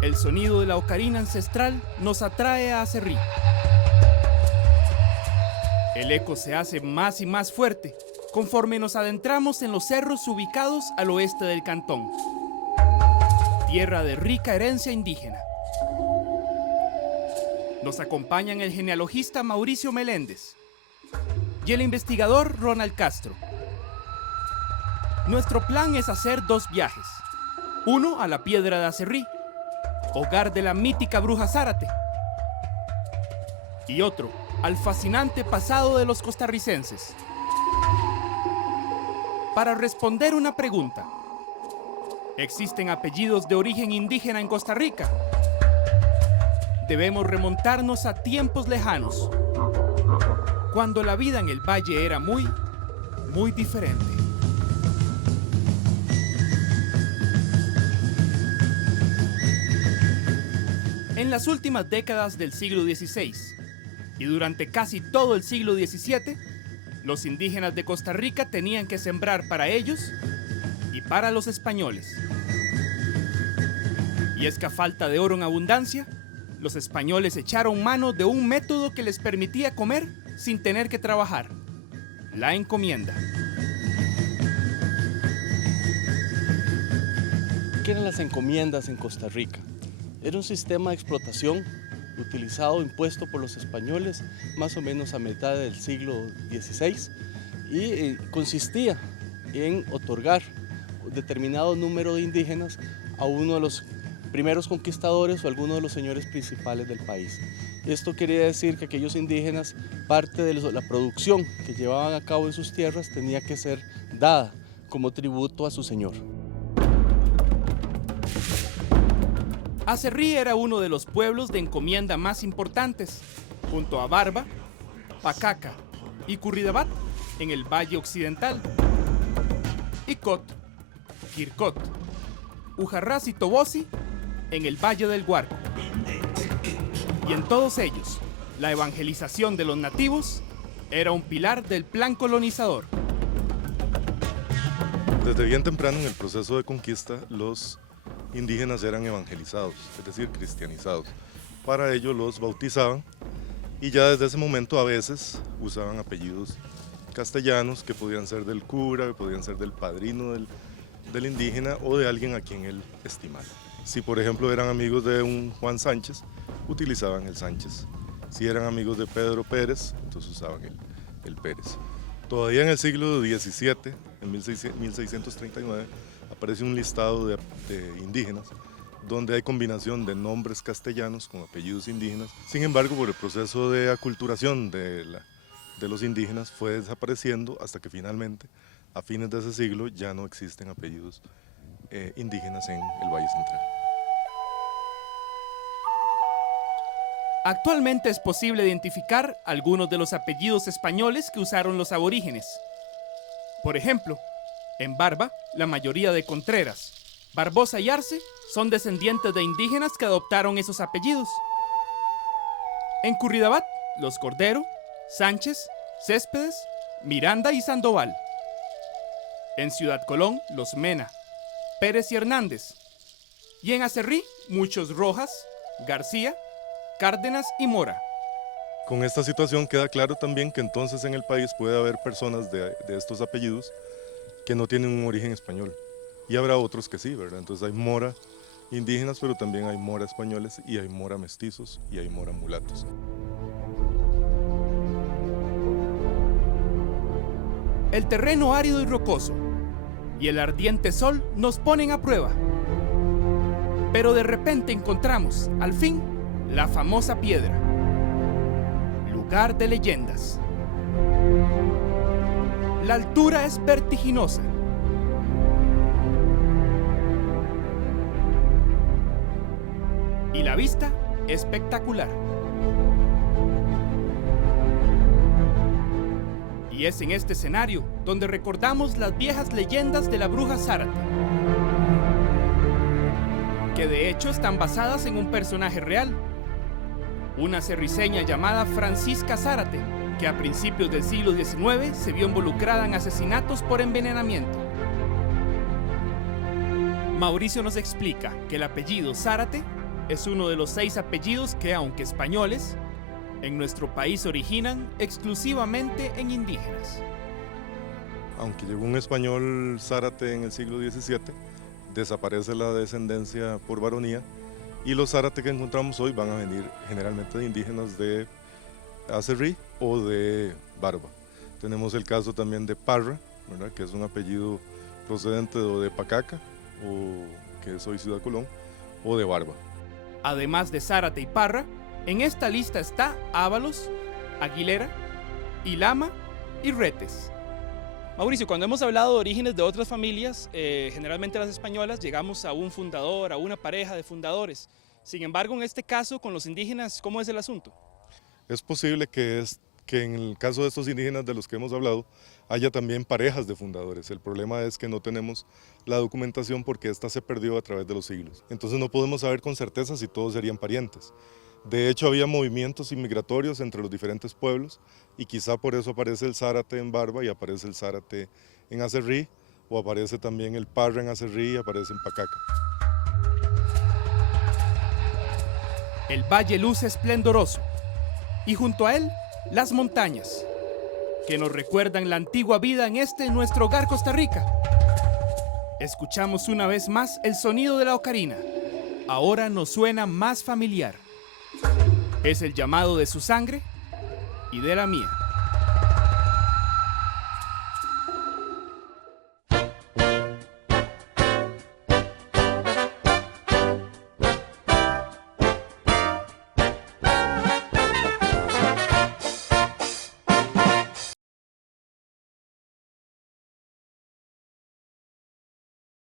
El sonido de la ocarina ancestral nos atrae a Aserrí. El eco se hace más y más fuerte conforme nos adentramos en los cerros ubicados al oeste del cantón. Tierra de rica herencia indígena. Nos acompañan el genealogista Mauricio Meléndez y el investigador Ronald Castro. Nuestro plan es hacer 2 viajes. Uno a la Piedra de Aserrí, hogar de la mítica bruja Zárate. Y otro al fascinante pasado de los costarricenses. Para responder una pregunta: ¿existen apellidos de origen indígena en Costa Rica? Debemos remontarnos a tiempos lejanos, cuando la vida en el valle era muy diferente. En las últimas décadas del siglo XVI y durante casi todo el siglo XVII, los indígenas de Costa Rica tenían que sembrar para ellos y para los españoles. Y es que a falta de oro en abundancia, los españoles echaron mano de un método que les permitía comer sin tener que trabajar: la encomienda. ¿Qué eran las encomiendas en Costa Rica? Era un sistema de explotación utilizado, impuesto por los españoles más o menos a mitad del siglo XVI y consistía en otorgar un determinado número de indígenas a uno de los primeros conquistadores o alguno de los señores principales del país. Esto quería decir que aquellos indígenas, parte de la producción que llevaban a cabo en sus tierras tenía que ser dada como tributo a su señor. Aserrí era uno de los pueblos de encomienda más importantes, junto a Barba, Pacaca y Curridabat en el Valle Occidental, Icot, Quircot, Ujarrás y Tobosi en el Valle del Guarco. Y en todos ellos, la evangelización de los nativos era un pilar del plan colonizador. Desde bien temprano en el proceso de conquista, los indígenas eran evangelizados, es decir, cristianizados. Para ello los bautizaban y ya desde ese momento a veces usaban apellidos castellanos que podían ser del cura, que podían ser del padrino del indígena o de alguien a quien él estimara. Si por ejemplo eran amigos de un Juan Sánchez, utilizaban el Sánchez. Si eran amigos de Pedro Pérez, entonces usaban el Pérez. Todavía en el siglo XVII, en 1639, aparece un listado de indígenas donde hay combinación de nombres castellanos con apellidos indígenas. Sin embargo, por el proceso de aculturación de los indígenas fue desapareciendo hasta que finalmente, a fines de ese siglo, ya no existen apellidos indígenas en el Valle Central. Actualmente es posible identificar algunos de los apellidos españoles que usaron los aborígenes. Por ejemplo, en Barba, la mayoría de Contreras, Barbosa y Arce son descendientes de indígenas que adoptaron esos apellidos. En Curridabat, los Cordero, Sánchez, Céspedes, Miranda y Sandoval. En Ciudad Colón, los Mena, Pérez y Hernández. Y en Aserrí, muchos Rojas, García, Cárdenas y Mora. Con esta situación queda claro también que entonces en el país puede haber personas de estos apellidos que no tienen un origen español, y habrá otros que sí, ¿verdad? Entonces hay Mora indígenas, pero también hay Mora españoles, y hay Mora mestizos, y hay Mora mulatos. El terreno árido y rocoso y el ardiente sol nos ponen a prueba. Pero de repente encontramos, al fin, la famosa piedra, lugar de leyendas. La altura es vertiginosa. Y la vista espectacular. Y es en este escenario donde recordamos las viejas leyendas de la bruja Zárate, que de hecho están basadas en un personaje real, una cerriceña llamada Francisca Zárate, que a principios del siglo XIX se vio involucrada en asesinatos por envenenamiento. Mauricio nos explica que el apellido Zárate es uno de los 6 apellidos que, aunque españoles, en nuestro país se originan exclusivamente en indígenas. Aunque llegó un español Zárate en el siglo XVII, desaparece la descendencia por varonía y los Zárate que encontramos hoy van a venir generalmente de indígenas de Aserrí o de Barba. Tenemos el caso también de Parra, ¿verdad?, que es un apellido procedente de Pacaca, o que es hoy Ciudad Colón, o de Barba. Además de Zárate y Parra, en esta lista está Ábalos, Aguilera, Ilama y Retes. Mauricio, cuando hemos hablado de orígenes de otras familias, generalmente las españolas, llegamos a un fundador, a una pareja de fundadores. Sin embargo, en este caso, con los indígenas, ¿cómo es el asunto? Es posible que en el caso de estos indígenas de los que hemos hablado, haya también parejas de fundadores. El problema es que no tenemos la documentación porque esta se perdió a través de los siglos. Entonces no podemos saber con certeza si todos serían parientes. De hecho, había movimientos inmigratorios entre los diferentes pueblos y quizá por eso aparece el Zárate en Barba y aparece el Zárate en Aserrí, o aparece también el Parra en Aserrí y aparece en Pacaca. El valle luce esplendoroso y junto a él las montañas, que nos recuerdan la antigua vida en nuestro hogar Costa Rica. Escuchamos una vez más el sonido de la ocarina. Ahora nos suena más familiar. Es el llamado de su sangre y de la mía.